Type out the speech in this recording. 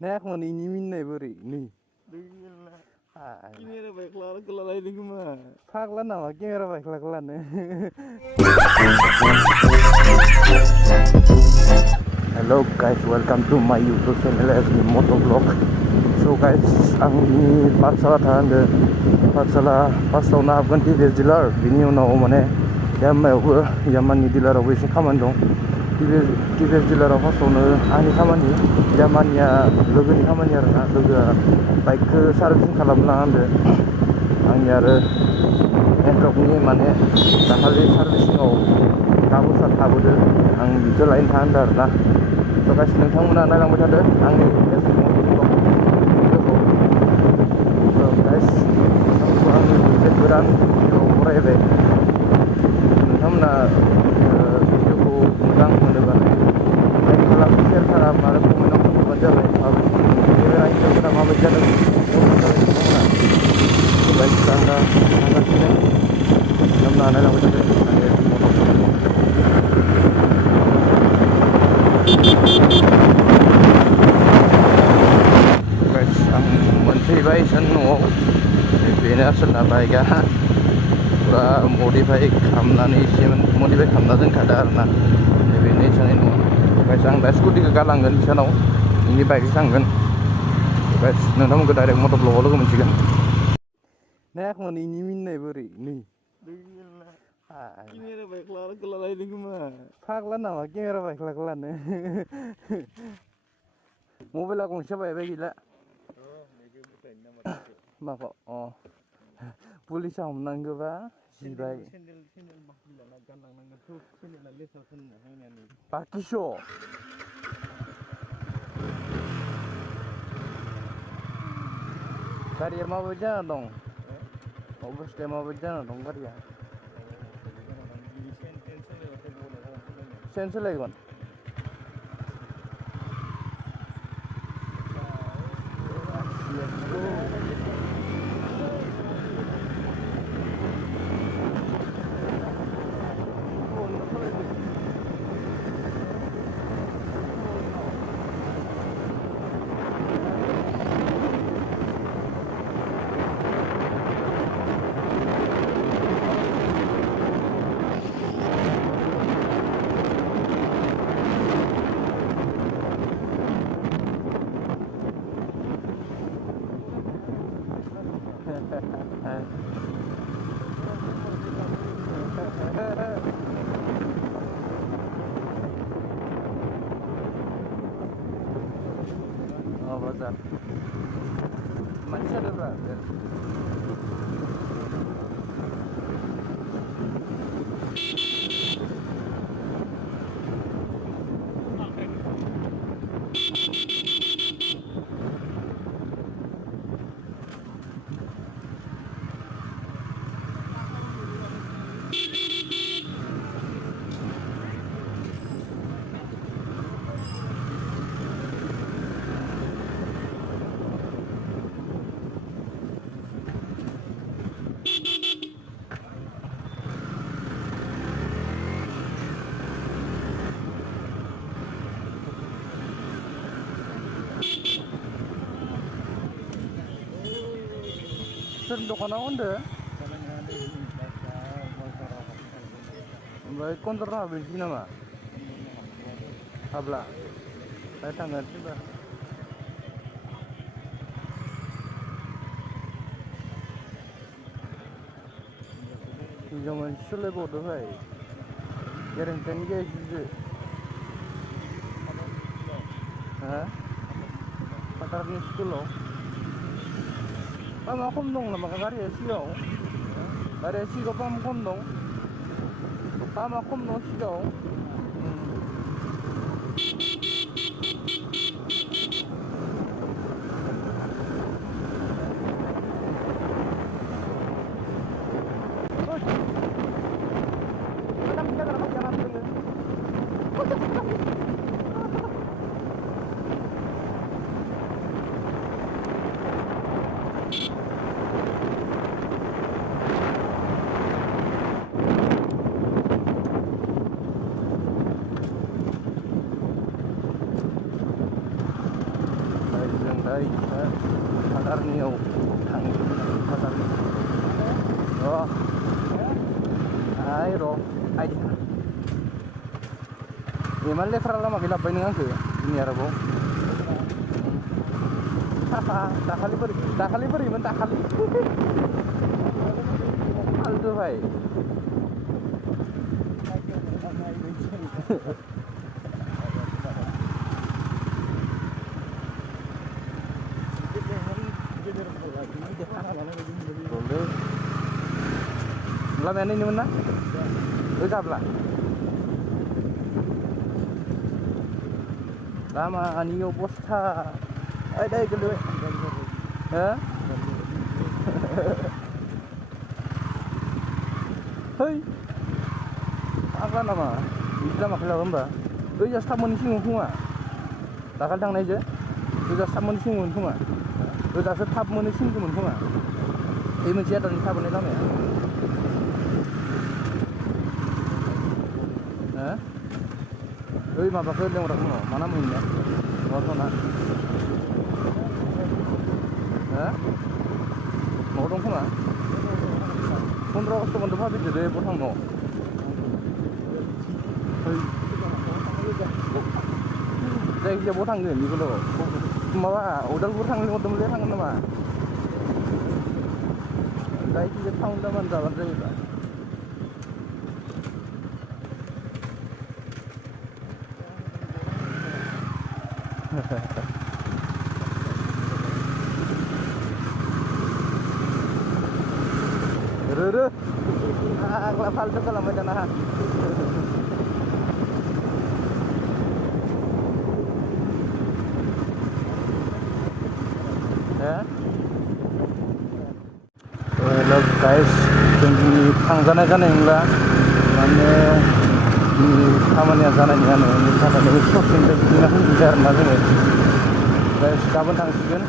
Nek mau ini minta beri nih. Dengar Ah, ini ada baik lalu kelalai ini gimana? Phaglan nama kamera baik laglan. Hello guys, welcome to my YouTube channel as the Motovlog. So guys, ang ini Patsala tanda Patsala pastaw na abgan TVS dealer. Bini unaw mane yaman ni dealer away si kamandong. TVS dealer pastaw na ani kamani yaman ya logo ni kamani arna logo bike servicing kalamna ande. Ang yara entrok ni mane dakhali servicing aw kabu sat habude ang video lain tanda arna. So guys, nontonmona nailangbaय थादो आंनि so guys, आंनि गोदान video फरायबाय नोंथांमोना भिडिअखौ मोजां मोनोबा like खालाम, शेयार खालाम आरो कमेन्टआव खोन्थाबानो जाबाय केमेरा एंगेलफोरा माबायदि जादों नोंथांमोना गाइस आं दा थांगासिनो नोंथांमोना नायलांबाय थादो आंनि guys, ang montebay sa noo beनो आसोलना बाइकआ पुरा मडिफाइ खालामनानै मडिफाइ खालामना दोनखादो आरोना बेनो इसानि न'आ गाइस आं दा स्कुटिखौ गालांगोन बिसानाव इनि बाइकजों थांगोन गाइस नोंथांमोनखौ डाइरेक्ट मट'ब्लगाव लोगो मोनसिगोन nek mau ini minta beri nih Dengar ini ada baik lalu kelalai ini gimana? Phaglan nama kamera baik laglan mobile gंसे बायबाय गैला माखौ पुलिसा हमनांगौबा जिबाय सेन्देल बाकिलाना गानलांनांगोन सेन्देला लेथार होनना हायनानै बाकिस' गारिया माबायदि जाना दं अबस्थाया माबायदि जाना दं गारिया सेन सोलायगोन Oh, bazar. Manis ada berapa? Soal dukana onda, ombak kontra habis ini nama, abla, saya tanggal tiba. Zaman sulit bodoh hai, jarang tenggelam juga. Hah? Patar ni sekolah. Pam akom dong nama kagari siau, kagari siau pam akom dong siau. ओइ फादारनियाव थांनि फादारनि आइ र' आइ इमान लेथ्रा लामाखै लाबोबाय नों आंखो दिनै आरोबाव साफा दाखालि बोरैमोन दाखालि फालतु भाइ लामायानो इनोमोन ना गाब्ला लामानि अबस्था ओइ दै गोलैबाय हो है फाग्ला नामा बिदि लामाखौ लाबो होमबा ओइजा साबमोननि सिङाव खोमा दाखालि थांनायजो ओइजा साबमोननि सिङावमोन खोमा ओजासो थाब मोनो सिनगौमोन खोमा बे मोनसे आदारनि थाबोनाय लामाया ओइ माबाखौ लेंहरा खोमा मा नाम होनोया रतना न'आव दं खोमा 15 आगष्ट'खौनोथ' भाबिदो दे बथां न' जायखिजाया बहा थांगोन बेखौल' माबा उदालगुरि थांनो लिंहरदोंमोनलै थांगोन नामा जायखिजाया टाउन लामानो जाबानो जायोबा रो आग्ला फाल्तु खालामबाय दाना हेल' गाइस जों दिनै थांजानाय जानाय नंला माने दिनै खामानिया जानाय नङानो बेनि थाखायनो ससेनिफ्राय गिदिंना फैजोबबाय आरोना जोङो गाइस गाबोन थांसिगोन